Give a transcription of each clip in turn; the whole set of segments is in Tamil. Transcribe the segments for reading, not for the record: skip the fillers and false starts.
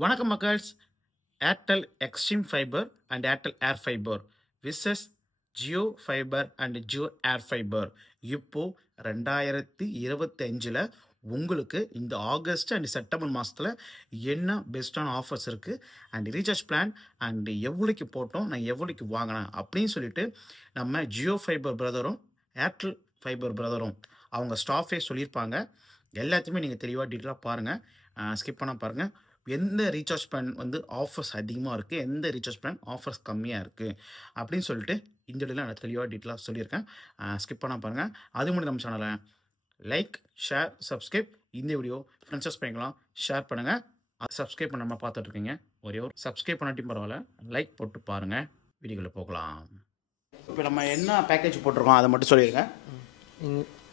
வணக்கம் மக்கள்ஸ். Airtel Xstream fiber and Airtel air fiber versus Jio fiber and Jio air fiber. இப்போ 2025 உங்களுக்கு இந்த ஆகஸ்ட் அண்ட் செப்டம்பர் மாதத்தில் என்ன பெஸ்ட்டான ஆஃபர்ஸ் இருக்குது அண்ட் ரீசார்ஜ் பிளான் அண்ட் எவ்வளோக்கு போட்டோம், நான் எவ்வளோக்கு வாங்கினேன் அப்படின்னு சொல்லிட்டு நம்ம ஜியோ ஃபைபர் பிரதரும் ஏர்டெல் ஃபைபர் பிரதரும் அவங்க ஸ்டாஃபே சொல்லியிருப்பாங்க. எல்லாத்தையுமே நீங்கள் தெளிவாக டீட்டெயிலாக பாருங்கள், ஸ்கிப் பண்ண பாருங்கள். எந்த ரீசார்ஜ் பிளான் வந்து ஆஃபர்ஸ் அதிகமாக இருக்குது, எந்த ரீசார்ஜ் பிளான் ஆஃபர்ஸ் கம்மியாக இருக்குது அப்படின்னு சொல்லிட்டு இந்த வீடியோவில் நான் தெளிவாக டீட்டெயிலாக சொல்லியிருக்கேன். ஸ்கிப் பண்ண பாருங்கள். அது மட்டும் நம்ம சேனலை லைக், ஷேர், சப்ஸ்கிரைப். இந்த வீடியோ ஃப்ரெண்ட்ஸஸ் பண்ணிக்கலாம், ஷேர் பண்ணுங்கள். சப்ஸ்கிரைப் பண்ணாமல் பார்த்துட்ருக்கீங்க, ஒரே ஒரு சப்ஸ்கிரைப் பண்ணாட்டி பரவாயில்ல, லைக் போட்டு பாருங்கள். வீடியோவில் போகலாம். இப்போ நம்ம என்ன பேக்கேஜ் போட்டிருக்கோம் அதை மட்டும் சொல்லிடுங்க.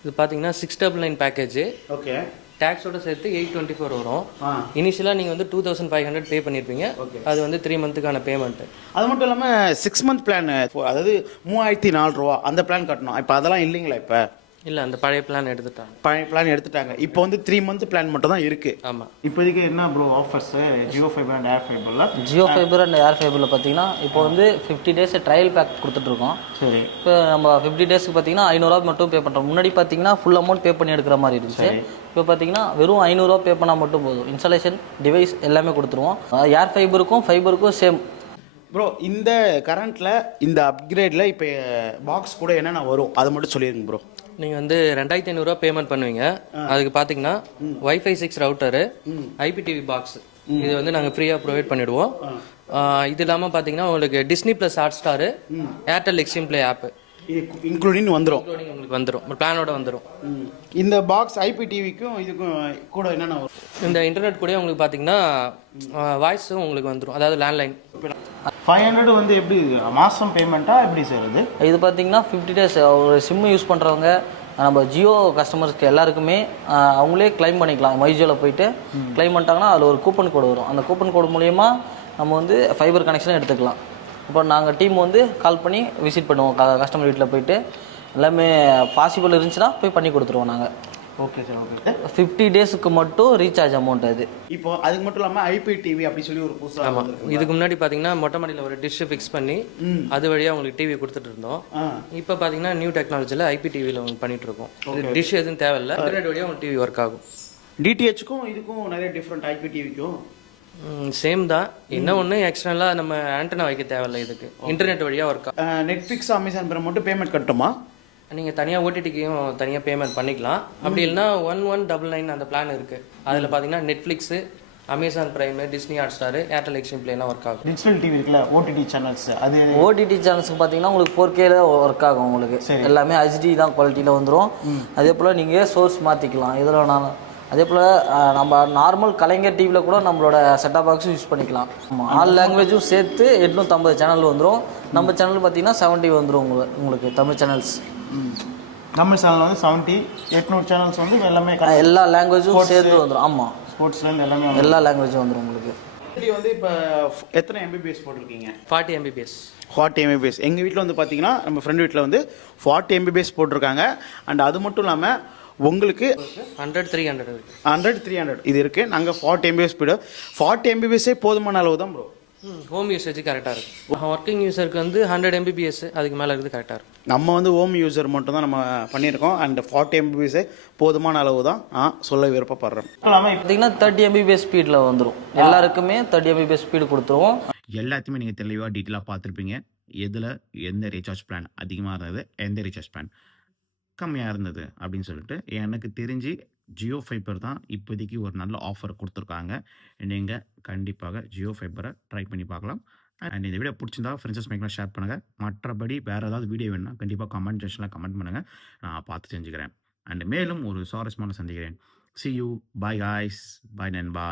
இது பார்த்தீங்கன்னா 699 பேக்கேஜ். ஓகே. டேக்ஸோட சேர்த்து 824 வரும். இனிஷியலாக நீங்கள் வந்து 2500 பே பண்ணியிருப்பீங்க. அது வந்து 3 மந்த்துக்கான பேமெண்ட்டு. அது மட்டும் இல்லாமல் 6 மந்த் பிளான், அதாவது 3004 ரூபா அந்த பிளான் கட்டணும். இப்போ அதெல்லாம் இல்லைங்களா? இப்போ இல்லை, அந்த பழைய பிளான் எடுத்துட்டாங்க. பழைய பிளான் எடுத்துட்டாங்க. இப்போ வந்து 3 மந்த் பிளான் மட்டும் தான் இருக்குது. ஆமாம். இப்போதைக்கு என்ன bro offers Jio fiber and air ஃபைபரில்? ஜியோ ஃபைபர் அண்ட் ஏர் ஃபைபரில் பார்த்தீங்கன்னா இப்போ வந்து 50 டேஸ் ட்ரையல் பேக் கொடுத்துட்ருக்கோம். சரி. இப்போ நம்ம 50 டேஸ்க்கு பார்த்தீங்கன்னா 500 மட்டும் பே பண்ணுறோம். முன்னாடி பார்த்தீங்கன்னா ஃபுல் அமௌண்ட் பே பண்ணி எடுக்கிற மாதிரி இருந்துச்சு. இப்போ பார்த்தீங்கன்னா வெறும் 500 பே பண்ணால் மட்டும் போதும். இன்ஸ்டாலேஷன், டிவைஸ் எல்லாமே கொடுத்துருவோம். ஏர் ஃபைபருக்கும் சேம். ப்ரோ, இந்த கரண்ட்டில் இந்த அப்கிரேடில் இப்போ பாக்ஸ் கூட என்னென்ன வரும் அதை மட்டும் சொல்லிடுங்க ப்ரோ. நீங்கள் வந்து 2500 பேமெண்ட் பண்ணுவீங்க. அதுக்கு பார்த்தீங்கன்னா வைஃபை 6 ரவுட்டரு, ஐபிடிவி பாக்ஸ், இது வந்து நாங்கள் ஃப்ரீயாக ப்ரொவைட் பண்ணிவிடுவோம். இது இல்லாமல் பார்த்தீங்கன்னா உங்களுக்கு Disney plus Hotstar, Airtel Xstream Play app including வந்துடும். உங்களுக்கு வந்துடும், ஒரு பிளானோட வந்துடும். இந்த பாக்ஸ் ஐபிடிவிக்கும் இதுக்கும் கூட என்னென்ன வரும்? இந்த இன்டர்நெட் கூட உங்களுக்கு பார்த்தீங்கன்னா வாய்ஸும் உங்களுக்கு வந்துடும், அதாவது லேண்ட்லைன். 500 வந்து எப்படி மாதம் பேமெண்ட்டாக எப்படி சார் இது பார்த்தீங்கன்னா 50 டேஸ் ஒரு சிம்மு யூஸ் பண்ணுறவங்க, நம்ம ஜியோ கஸ்டமர்ஸ்க்கு எல்லாருக்குமே அவங்களே கிளைம் பண்ணிக்கலாம். மைஜியோவில் போயிட்டு கிளைம் பண்ணிட்டாங்கன்னா அதில் ஒரு கூப்பன் கோடு வரும். அந்த கூப்பன் கோடு மூலயமா நம்ம வந்து ஃபைபர் கனெக்ஷன் எடுத்துக்கலாம். இப்போ நாங்கள் டீம் வந்து கால் பண்ணி விசிட் பண்ணுவோம், கஸ்டமர் வீட்டில் போயிட்டு எல்லாமே பாசிபிள் இருந்துச்சுன்னா போய் பண்ணி கொடுத்துருவோம் நாங்கள். Okay sir. ஓகே. 50 டேஸுக்கு மட்டும் ரீசார்ஜ் அமௌண்ட் அது. இப்போ அதுக்கு மட்டும் இல்லாமல் ஐபிடிவி அப்படி சொல்லி ஒரு புதுசாக. ஆமாம். இதுக்கு முன்னாடி பார்த்தீங்கன்னா மொட்டை மாடியில் ஒரு டிஷ்ஷு ஃபிக்ஸ் பண்ணி அது வழியாக உங்களுக்கு டிவி கொடுத்துட்டு இருந்தோம். இப்போ பார்த்தீங்கன்னா நியூ டெக்னாலஜியில் ஐபிடிவியில் உங்களுக்கு பண்ணிட்டு இருக்கோம். டிஷ் எதுவும் தேவையில்லை, இன்டர்நெட் வழியாக உங்களுக்கு டிவி ஒர்க் ஆகும். டிடிஹெச்சுக்கும் இதுக்கும் நிறைய டிஃப்ரெண்ட். ஐபிடிவிக்கும் சேம் தான். என்ன ஒன்று எக்ஸ்டர்னலாக நம்ம ஆண்டனா வைக்க தேவையில்லை, இதுக்கு இன்டர்நெட் வழியாக ஒர்க் ஆகும். நெட்ஃப்ளிக்ஸ், அமேசான் பிற மட்டும் பேமெண்ட் கட்டுமா? நீங்கள் தனியாக ஓடிடிக்கும் தனியாக பேமெண்ட் பண்ணிக்கலாம். அப்படி இல்லைன்னா 1199 அந்த பிளான் இருக்குது. அதில் பார்த்தீங்கன்னா Netflix, Amazon Prime, Disney Hotstar, Airtel Xstream ப்ளேலாம் ஒர்க் ஆகும். டிஜிட்டல் டிவி இருக்குல்ல, ஓடிடி சேனல்ஸ், அது ஓடிடி சேனல்ஸுக்கு பார்த்தீங்கன்னா உங்களுக்கு 4Kல ஒர்க் ஆகும். உங்களுக்கு எல்லாமே HD தான் குவாலிட்டியில் வந்துடும். அதே போல் நீங்கள் சோர்ஸ் மாற்றிக்கலாம் இதில் வேணாலும். அதே போல் நம்ம நார்மல் கலைஞர் டிவியில் கூட நம்மளோட செட்டாப் பாக்ஸும் யூஸ் பண்ணிக்கலாம். ஆல் லாங்குவேஜும் சேர்த்து 850 சேனல் வந்துடும். நம்ம சேனல் பார்த்தீங்கன்னா 70 வந்துடும் உங்களுக்கு தமிழ் சேனல்ஸ். தமிழ் சேனல் வந்து 70, 800 சேனல்ஸ் வந்து எல்லாமே எல்லா லாங்குவேஜும் சேர்த்து வந்துடும். ஆமாம், ஸ்போர்ட்ஸ்லேருந்து எல்லாமே எல்லா லாங்குவேஜும் வந்துடும் உங்களுக்கு. வந்து இப்போ எத்தனை MBPS போட்டிருக்கீங்க? 40 MBPS. 40 MBPS. எங்கள் வீட்டில் வந்து பார்த்தீங்கன்னா நம்ம ஃப்ரெண்ட் வீட்டில் வந்து 40 MBPS போட்டிருக்காங்க. அண்ட் அது மட்டும் இல்லாமல் உங்களுக்கு 100, 300 100, 300 இது இருக்குது. நாங்கள் 40 MBPS ஸ்பீடு. 40 MBPSே போதுமான அளவு தான் ப்ரோ. ஹோம் யூசேஜ் கரெக்டாக இருக்கும். ஒர்க்கிங் யூஸருக்கு வந்து 100 MBPS அதுக்கு மேலே இருக்குது, கரெக்டாக இருக்கும். நம்ம வந்து ஹோம் யூசர் மட்டும் தான் நம்ம பண்ணியிருக்கோம். அண்ட் 40 MBPSே போதுமான அளவு தான் நான் சொல்ல விருப்பப்படுறேன். பார்த்தீங்கன்னா 30 MBPS ஸ்பீடில் வந்துடும். எல்லாருக்குமே 30 MBPS ஸ்பீடு கொடுத்துருவோம். எல்லாத்தையுமே நீங்கள் தெளிவாக டீட்டெயிலாக பார்த்துருப்பீங்க. எதில் எந்த ரீசார்ஜ் பிளான் அதிகமாக இருந்தது, எந்த ரீசார்ஜ் பிளான் கம்மியாக இருந்தது அப்படின்னு சொல்லிட்டு. எனக்கு தெரிஞ்சு ஜியோ ஃபைபர் தான் இப்போதைக்கு ஒரு நல்ல ஆஃபர் கொடுத்துருக்காங்க. நீங்கள் கண்டிப்பாக ஜியோ ஃபைபரை ட்ரை பண்ணி பார்க்கலாம். அண்ட் இந்த வீடியோ பிடிச்சிருந்தா ஃப்ரெண்ட்ஸஸ் மேக்லாம் ஷேர் பண்ணுங்கள். மற்றபடி வேறு ஏதாவது வீடியோ வேணுன்னா கண்டிப்பாக கமெண்ட் செக்ஷனில் கமெண்ட் பண்ணுங்கள், நான் பார்த்து செஞ்சுக்கிறேன். அண்ட் மேலும் ஒரு சுவாரஸ்யமான சந்திக்கிறேன். See you. Bye guys. Bye நண்பா.